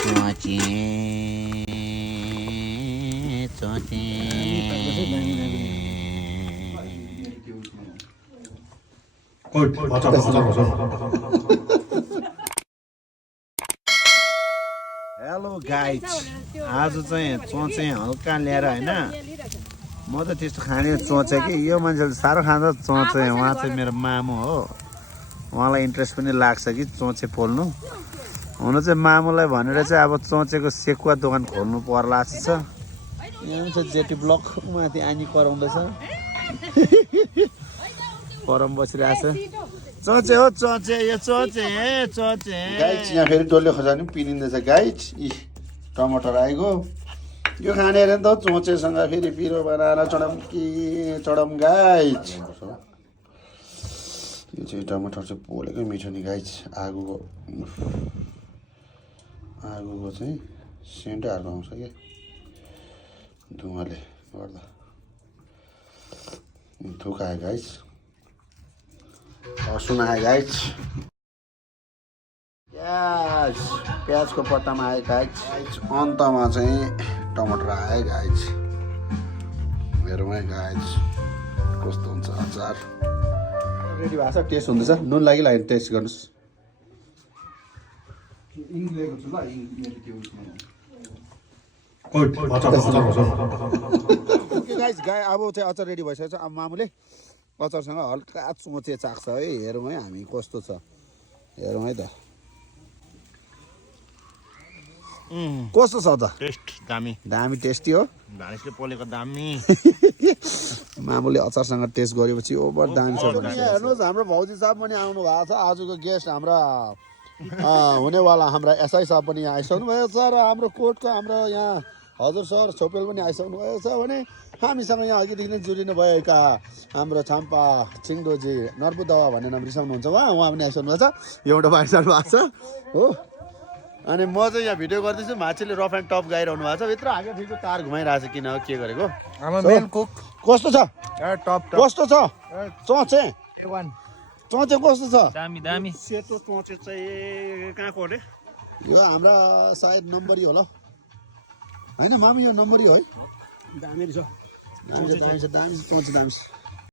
चोचे चोचे hello guys आज चाहिँ चोचे हल्का ल्याएर होइन म त त्यस्तो खाने चोचे कि यो मान्छेले साह्रो खाँदा चोचे उहाँ चाहिँ मेरो मामु हो उहाँलाई इन्ट्रेस्ट पनि लाग्छ कि चोचे पोल्नु हुन चाहिँ मामुलाई भनेर चाहिँ अब चोचेको सेकुवा दोकान खोल्नु पर्ला जस्तो छ यहाँ चाहिँ जेटी ब्लक माथि आनी कराउँदैछ परम बसिरहेछ चोचे हो चोचे यो चोचे चोचे गाइज यहाँ फेरि डल्ले खोर्सानी पनि पिनिँदैछ गाइज टमाटर आइगयो यो खाने अरे नि त चोचेसँग फेरि पिरो बनाएर चढाउँ कि चढाउँ गाइज यो चाहिँ टमाटर चाहिँ पोलेकै मिठो नि गाइज आगोको चाहिँ सेन्टै अर्को आउँछ क्या धुवाले गर्दा थुक आयो गाइज लसुन आयो गाइज प्याजको पत्तामा आयो गाइज अन्तमा चाहिँ टमाटर आयो गाइज मेरोमै गाइज कस्तो हुन्छ अचार रेडी भएको छ टेस्ट हुँदैछ नुन लागिरहेको टेस्ट गर्नुहोस् गाइज अब चाहिँ अचार रेडी भइसकेको छ अब मामुले अचारसँग हल्का चोचे चाख्छ है हेरौँ है हामी कस्तो छ हेरौँ है त कस्तो छ त टेस्ट दामी दामी टेस्टी हो धानिसले पोलेको दामी मामुले अचारसँग टेस्ट गरेपछि ओभर दामी छ हेर्नुहोस् हाम्रो भौजी साहब पनि आउनु भएको छ आजको गेस्ट हाम्रा हुनेवाला हाम्रा एसआई साहब पनि यहाँ आइसक्नु भएको छ र हाम्रो कोर्टको हाम्रो यहाँ हजुर सर छोपेल पनि आइसक्नु भएको छ भने हामीसँग यहाँ अघिदेखि नै जोडिनु भएका हाम्रो छाम्पा छिङडोजी नर्बु दावा भन्ने नाम रिसाउनुहुन्छ उहाँ पनि आइसक्नु भएको छ एउटा बाहिर भएको छ हो अनि म चाहिँ यहाँ भिडियो गर्दैछु माछीले रफ एन्ड टप गाइरहनु भएको छ भित्र हागे ठिकको तार घुमाइरहेको छ किन के गरेको कस्तो छ कस्तो छ चोचे चोचे कस्तो छ दामी दामी सेतो चोचे चाहिँ कहाँको अरे यो हाम्रा सायद नम्बरी होला होइन मामी यो नम्बरी हो है दामी छ दामी चोचे दामी छ